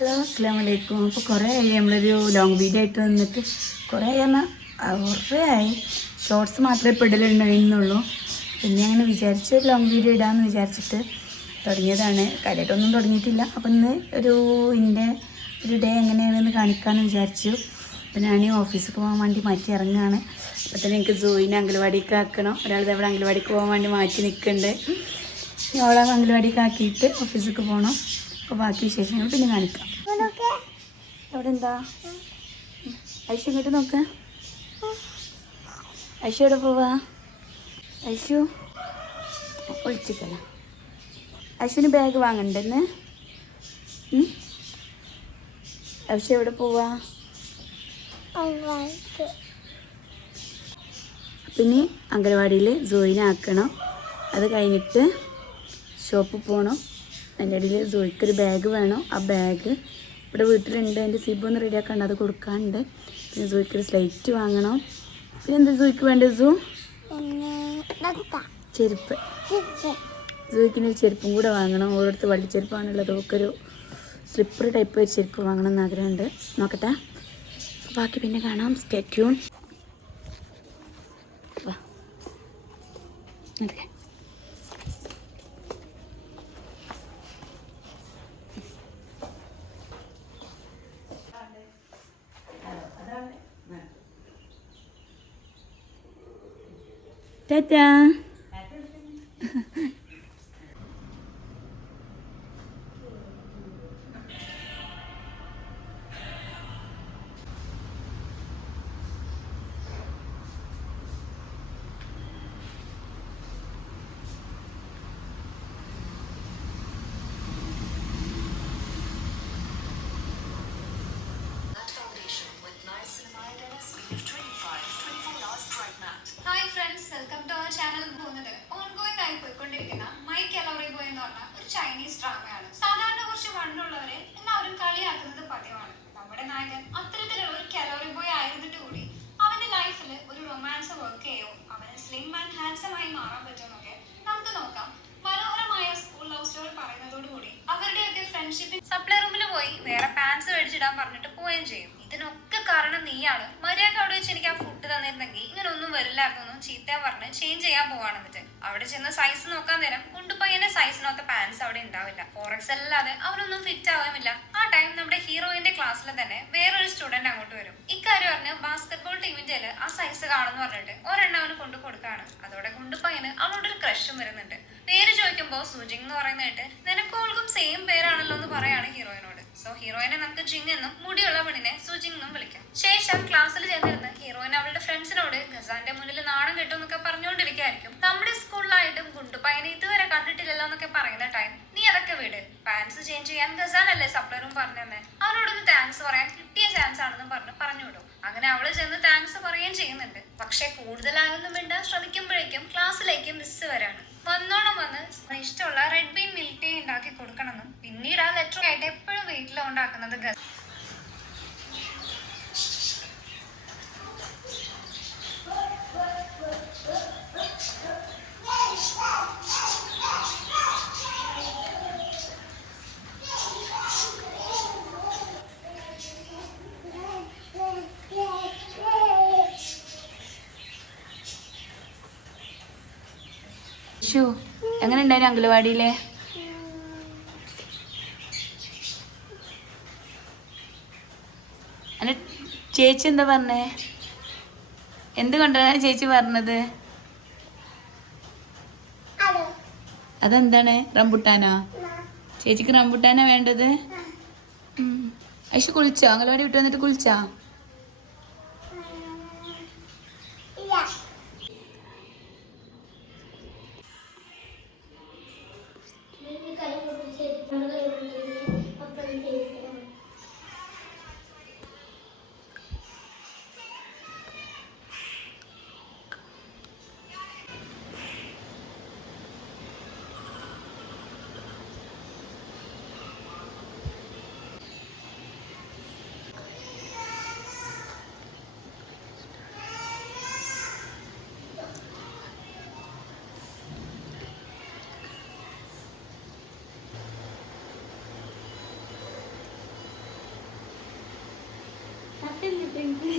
Hello അസ്സലാമലൈക്കും. അപ്പോൾ കുറേ ആയി നമ്മളൊരു ലോങ് വീഡിയോ ആയിട്ട് വന്നിട്ട് കുറേ പറഞ്ഞാൽ കുറേ ആയി. ഷോർട്സ് മാത്രമേ ഇപ്പോൾ ഇടലുണ്ടായിരുന്നുള്ളൂ. പിന്നെ അങ്ങനെ വിചാരിച്ച് ലോങ് വീഡിയോ ഇടാമെന്ന് വിചാരിച്ചിട്ട് തുടങ്ങിയതാണ്. കാര്യമായിട്ടൊന്നും തുടങ്ങിയിട്ടില്ല. അപ്പോൾ ഇന്ന് എൻ്റെ ഒരു ഡേ എങ്ങനെയാണെന്ന് കാണിക്കാമെന്ന് വിചാരിച്ചു. അപ്പോൾ ഞാൻ ഓഫീസിൽ പോകാൻ വേണ്ടി മാറ്റി ഇറങ്ങുകയാണ്. അപ്പോൾ തന്നെ എനിക്ക് സൂയിനെ അംഗൻവാടിക്ക് ആക്കണം. ഒരാൾ ഇവിടെ അംഗൻവാടിക്ക് പോകാൻ വേണ്ടി മാറ്റി നിൽക്കുന്നുണ്ട്. ഓളെ അംഗൻവാടിക്ക് ആക്കിയിട്ട് ഓഫീസിലേക്ക് പോകണം. അപ്പോൾ ബാക്കി വിശേഷങ്ങൾ പിന്നെ കാണിക്കാം. അവിടെ എന്താ ഐശു ഇങ്ങോട്ട് നോക്ക. ഐശു എവിടെ പോവാ? ഐശു ഒളിച്ചിക്കല. ഐശുവിന് ബാഗ് വാങ്ങണ്ടെന്ന്. ഐശു എവിടെ പോവാ? പിന്നെ അംഗൻവാടിയിൽ സോയിനെ ആക്കണം. അത് കഴിഞ്ഞിട്ട് ഷോപ്പിൽ പോകണം. അതിൻ്റെ ഇടയിൽ സോയ്ക്കൊരു ബാഗ് വേണം. ആ ബാഗ് ഇവിടെ വീട്ടിലുണ്ട്. എൻ്റെ സിബ് ഒന്ന് റെഡിയാക്കാണ്ട് അത് കൊടുക്കാനുണ്ട്. പിന്നെ സോയ്ക്കൊരു സ്ലൈറ്റ് വാങ്ങണം. പിന്നെ എന്താ സോയ്ക്ക് വേണ്ടത്? ചെരുപ്പ്. സോയ്ക്കിനൊരു ചെരുപ്പും കൂടെ വാങ്ങണം. ഓരോരുത്തർ വള്ളിച്ചെരുപ്പാണുള്ളത്. ഓക്കൊരു സ്ലിപ്പർ ടൈപ്പ് ഒരു ചെരുപ്പ് വാങ്ങണം എന്ന് ആഗ്രഹമുണ്ട്. നോക്കട്ടെ. ബാക്കി പിന്നെ കാണാം. Stay tune. അതെ, ടാറ്റാ. Hi friends, welcome to our channel. പോകുന്നത് ഓൺഗോയിങ് ആയി പോയിക്കൊണ്ടിരിക്കുന്ന മൈ കലോറി ബോയ് എന്ന് പറഞ്ഞ ഒരു ചൈനീസ് ഡ്രാമയാണ്. സാധാരണ കുറച്ച് വണ്ണുള്ളവരെ എല്ലാവരും കളിയാക്കുന്നത് പതിവാണ്. നമ്മുടെ നായകൻ അത്തരത്തിലുള്ള ഒരു കലോറി ബോയ് ആയിരുന്നിട്ട് കൂടി അവന്റെ ലൈഫിൽ ഒരു റൊമാൻസ് വർക്ക് ചെയ്യോ, അവന് സ്ലിം ആൻഡ് ഹാൻസം ആയി മാറാൻ പറ്റുമെന്നൊക്കെ നമുക്ക് നോക്കാം. മനോഹരമായ സ്കൂൾ ലവ് സ്റ്റോറി പറയുന്നതോടുകൂടി അവരുടെയൊക്കെ ഫ്രണ്ട്ഷിപ്പിൽ സപ്ലൈ റൂമിൽ പോയി വേറെ പാൻസ് മേടിച്ചിടാൻ പറഞ്ഞിട്ട് പോവുകയും ചെയ്യും. ഇതിനൊക്കെ കാരണം നീയാണ്. മര്യാദ അവിടെ വെച്ച് എനിക്ക് ആ ഫുഡ് തന്നിരുന്നെങ്കിൽ ഇങ്ങനെ ഒന്നും വരില്ലായിരുന്നു ചീത്ത പറഞ്ഞ് ചേഞ്ച് ചെയ്യാൻ പോവാണ്. എന്നിട്ട് അവിടെ ചെന്ന് സൈസ് നോക്കാൻ നേരം കുണ്ടുപയ്യന്റെ സൈസിനൊത്ത പാൻസ് അവിടെ ഉണ്ടാവില്ല. ഫോറക്സ് അല്ലാതെ അവരൊന്നും ഫിറ്റ് ആവാമില്ല. ആ ടൈം നമ്മുടെ ഹീറോയിന്റെ ക്ലാസ്സിൽ തന്നെ വേറൊരു സ്റ്റുഡന്റ് അങ്ങോട്ട് വരും. ഇക്കാര്യം പറഞ്ഞ് ബാസ്കറ്റ്ബോൾ ടീമിന്റെ ആ സൈസ് കാണുമെന്ന് പറഞ്ഞിട്ട് ഒരെണ്ണം അവന് കൊണ്ടു കൊടുക്കാണ്. അതോടെ കുണ്ടുപയ്യന് അവളോടൊരു ക്രഷും വരുന്നുണ്ട്. പേര് ചോദിക്കുമ്പോൾ സുജിങ് എന്ന് പറയുന്നിട്ട് നിനക്കോൾക്കും സെയിം പേരാണല്ലോ എന്ന് പറയാണ് ഹീറോയിനോട്. സോ ഹീറോയിനെ നമുക്ക് ജിങ് എന്നും മുടിയുള്ള പെണ്ണിനെ സുജിങ് എന്നും വിളിക്കാം. ശേഷം ക്ലാസ്സിൽ ചെന്നിരുന്ന് ഹീറോയിൻ അവളുടെ ഫ്രണ്ട്സിനോട് ഗസാന്റെ മുന്നിൽ നാണം കെട്ടും എന്നൊക്കെ പറഞ്ഞുകൊണ്ടിരിക്കുകയായിരിക്കും. നമ്മുടെ സ്കൂളിലായിട്ടും ഗുണ്ടുപയ്യനെ ഇതുവരെ കണ്ടിട്ടില്ലല്ലോ എന്നൊക്കെ പറയുന്ന ടൈം നീ അതൊക്കെ വിട്, പാൻസ് ചേഞ്ച് ചെയ്യാൻ ഗസാൻ അല്ലേ സപ്ലൈ റൂം പറഞ്ഞെന്ന്, അവരോടൊന്ന് താങ്ക്സ് പറയാൻ കിട്ടിയ ചാൻസ് ആണെന്ന് പറഞ്ഞു വിടും. അങ്ങനെ അവള് ചെന്ന് താങ്ക്സ് പറയുകയും ചെയ്യുന്നുണ്ട്. പക്ഷെ കൂടുതലായൊന്നും മിണ്ടാൻ ശ്രമിക്കുമ്പോഴേക്കും ക്ലാസ്സിലേക്ക് മിസ് വരാണ്. വന്നോണം വന്ന് ഇഷ്ടമുള്ള റെഡ് ബീൻ മിൽക്ക് ടീ ഉണ്ടാക്കി കൊടുക്കണമെന്നും പിന്നീട് ആ ലെറ്റർ ആയിട്ട് എപ്പോഴും വീട്ടിൽ ഉണ്ടാക്കുന്നത് ഗസ്. എങ്ങനെ ഉണ്ടായിരുന്നു അംഗൻവാടിയിലെ? അല്ല, ചേച്ചി എന്താ പറഞ്ഞേ? എന്ത് കൊണ്ടാണ് ചേച്ചി പറഞ്ഞത്? അതെന്താണ്? റംബുട്ടാനോ? ചേച്ചിക്ക് റംബുട്ടാനാ വേണ്ടത്? ഐശു കുളിച്ചോ? അംഗൻവാടി വിട്ട് വന്നിട്ട് കുളിച്ചോ? എനിക്ക്